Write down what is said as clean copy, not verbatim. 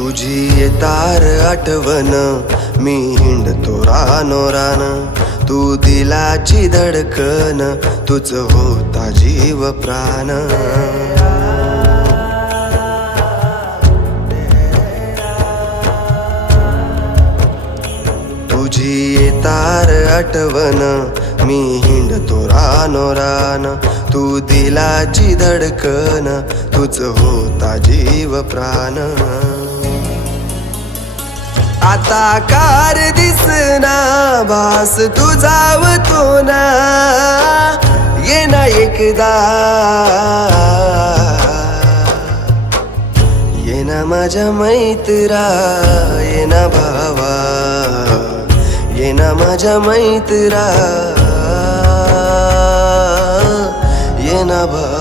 तुझी येतार आठवण मी हिंडतो रानोरान, तू दिलाची धडकन, तुझ होता जीव प्राण. तुझी येतार आठवण मी हिंडतो रानोरान, तू दिलाची धडकन, तुझ होता जीव प्राण. आता कार दिसना भास तुझावतो ना, ये ना एकदा, ये ना माझ्या मैत्रा, ये ना भावा, ये ना माझ्या मैत्रा, ये ना भावा.